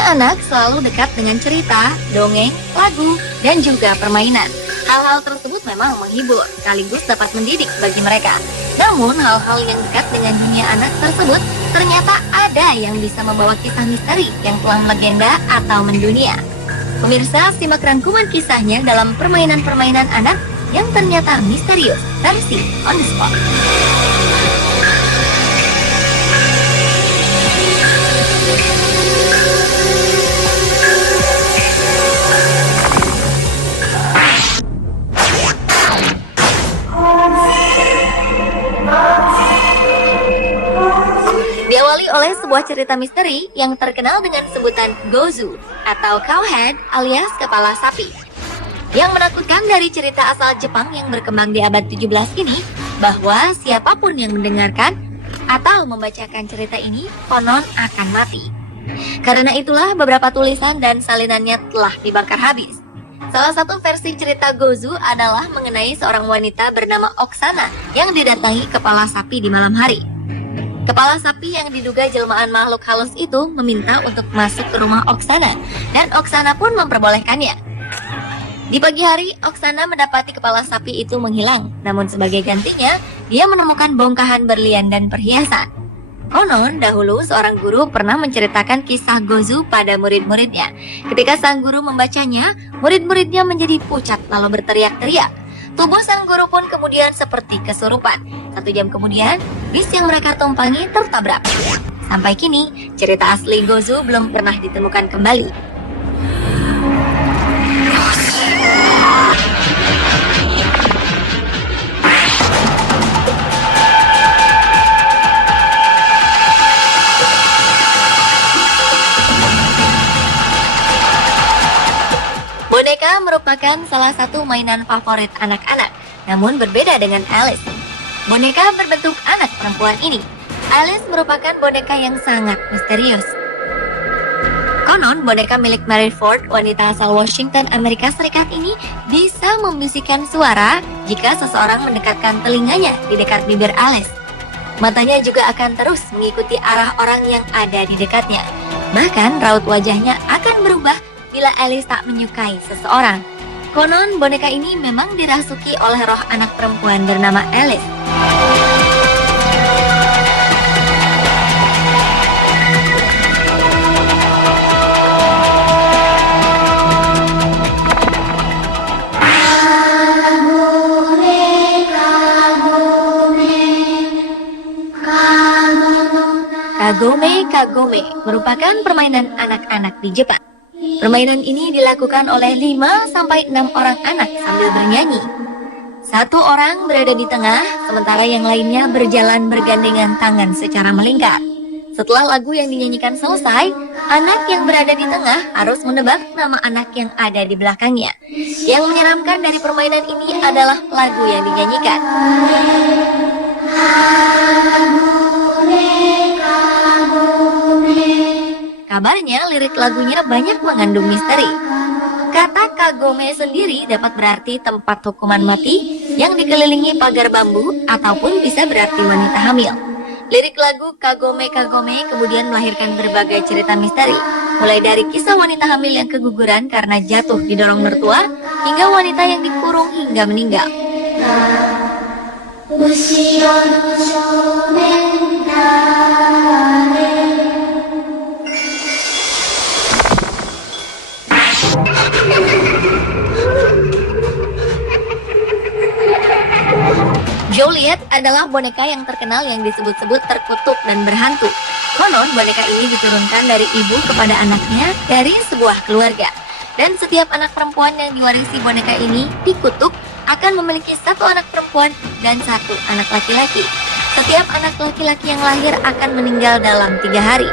Dunia anak selalu dekat dengan cerita, dongeng, lagu, dan juga permainan. Hal-hal tersebut memang menghibur, sekaligus dapat mendidik bagi mereka. Namun, hal-hal yang dekat dengan dunia anak tersebut ternyata ada yang bisa membawa kisah misteri yang telah melegenda atau mendunia. Pemirsa, simak rangkuman kisahnya dalam permainan-permainan anak yang ternyata misterius, versi On The Spot. Diawali oleh sebuah cerita misteri yang terkenal dengan sebutan Gozu atau cowhead alias kepala sapi. Yang menakutkan dari cerita asal Jepang yang berkembang di abad 17 ini, bahwa siapapun yang mendengarkan atau membacakan cerita ini konon akan mati. Karena itulah beberapa tulisan dan salinannya telah dibakar habis. Salah satu versi cerita Gozu adalah mengenai seorang wanita bernama Oksana yang didatangi kepala sapi di malam hari. Kepala sapi yang diduga jelmaan makhluk halus itu meminta untuk masuk ke rumah Oksana, dan Oksana pun memperbolehkannya. Di pagi hari, Oksana mendapati kepala sapi itu menghilang, namun sebagai gantinya, dia menemukan bongkahan berlian dan perhiasan. Konon, dahulu seorang guru pernah menceritakan kisah Gozu pada murid-muridnya. Ketika sang guru membacanya, murid-muridnya menjadi pucat lalu berteriak-teriak. Tubuh sang guru pun kemudian seperti kesurupan. 1 jam kemudian, bis yang mereka tumpangi tertabrak. Sampai kini, cerita asli Gozu belum pernah ditemukan kembali. Boneka merupakan salah satu mainan favorit anak-anak, namun berbeda dengan Alice. Boneka berbentuk anak perempuan ini. Alice merupakan boneka yang sangat misterius. Konon, boneka milik Mary Ford, wanita asal Washington, Amerika Serikat ini bisa membisikkan suara jika seseorang mendekatkan telinganya di dekat bibir Alice. Matanya juga akan terus mengikuti arah orang yang ada di dekatnya. Bahkan, raut wajahnya akan berubah bila Alice tak menyukai seseorang. Konon, boneka ini memang dirasuki oleh roh anak perempuan bernama Alice. Kagome Kagome merupakan permainan anak-anak di Jepang. Permainan ini dilakukan oleh 5-6 orang anak sambil bernyanyi. 1 orang berada di tengah, sementara yang lainnya berjalan bergandengan tangan secara melingkar. Setelah lagu yang dinyanyikan selesai, anak yang berada di tengah harus menebak nama anak yang ada di belakangnya. Yang menyeramkan dari permainan ini adalah lagu yang dinyanyikan. Kabarnya lirik lagunya banyak mengandung misteri. Kata Kagome sendiri dapat berarti tempat hukuman mati yang dikelilingi pagar bambu ataupun bisa berarti wanita hamil. Lirik lagu Kagome Kagome kemudian melahirkan berbagai cerita misteri, mulai dari kisah wanita hamil yang keguguran karena jatuh didorong mertua, hingga wanita yang dikurung hingga meninggal. Joliet adalah boneka yang terkenal yang disebut-sebut terkutuk dan berhantu. Konon, boneka ini diturunkan dari ibu kepada anaknya dari sebuah keluarga. Dan setiap anak perempuan yang diwarisi boneka ini dikutuk akan memiliki 1 anak perempuan dan 1 anak laki-laki. Setiap anak laki-laki yang lahir akan meninggal dalam 3 hari.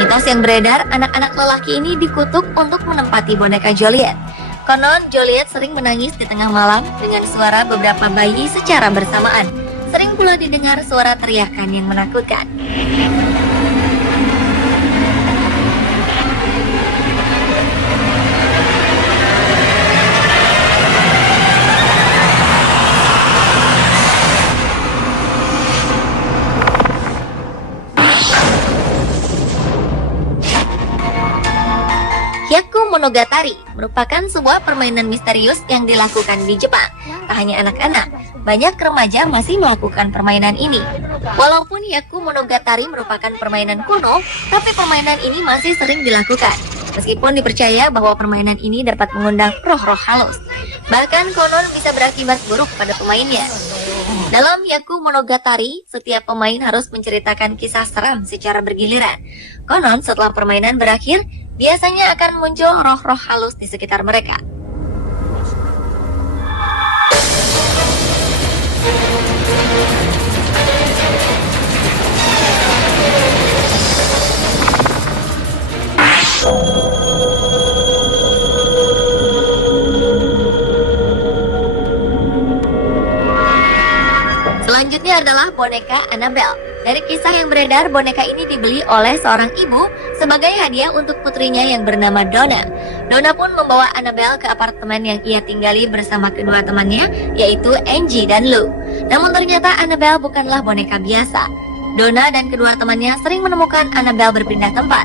Mitos yang beredar, anak-anak lelaki ini dikutuk untuk menempati boneka Joliet. Konon, Joliet sering menangis di tengah malam dengan suara beberapa bayi secara bersamaan. Sering pula didengar suara teriakan yang menakutkan. Monogatari merupakan sebuah permainan misterius yang dilakukan di Jepang. Tak hanya anak-anak, banyak remaja masih melakukan permainan ini. Walaupun Yaku Monogatari merupakan permainan kuno, tapi permainan ini masih sering dilakukan. Meskipun dipercaya bahwa permainan ini dapat mengundang roh-roh halus. Bahkan konon bisa berakibat buruk pada pemainnya. Dalam Yaku Monogatari, setiap pemain harus menceritakan kisah seram secara bergiliran. Konon setelah permainan berakhir, biasanya akan muncul roh-roh halus di sekitar mereka. Selanjutnya adalah boneka Annabelle. Dari kisah yang beredar, boneka ini dibeli oleh seorang ibu sebagai hadiah untuk putrinya yang bernama Donna. Donna pun membawa Annabelle ke apartemen yang ia tinggali bersama kedua temannya, yaitu Angie dan Lou. Namun ternyata Annabelle bukanlah boneka biasa. Donna dan kedua temannya sering menemukan Annabelle berpindah tempat.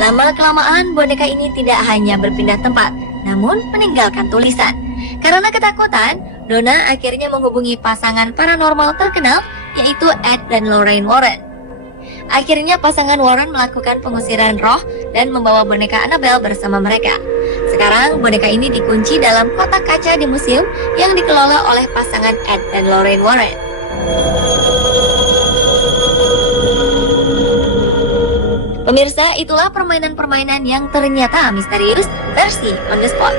Lama-kelamaan, boneka ini tidak hanya berpindah tempat, namun meninggalkan tulisan. Karena ketakutan, Donna akhirnya menghubungi pasangan paranormal terkenal, yaitu Ed dan Lorraine Warren. Akhirnya pasangan Warren melakukan pengusiran roh dan membawa boneka Annabelle bersama mereka. Sekarang boneka ini dikunci dalam kotak kaca di museum yang dikelola oleh pasangan Ed dan Lorraine Warren. Pemirsa, itulah permainan-permainan yang ternyata misterius versi On The Spot.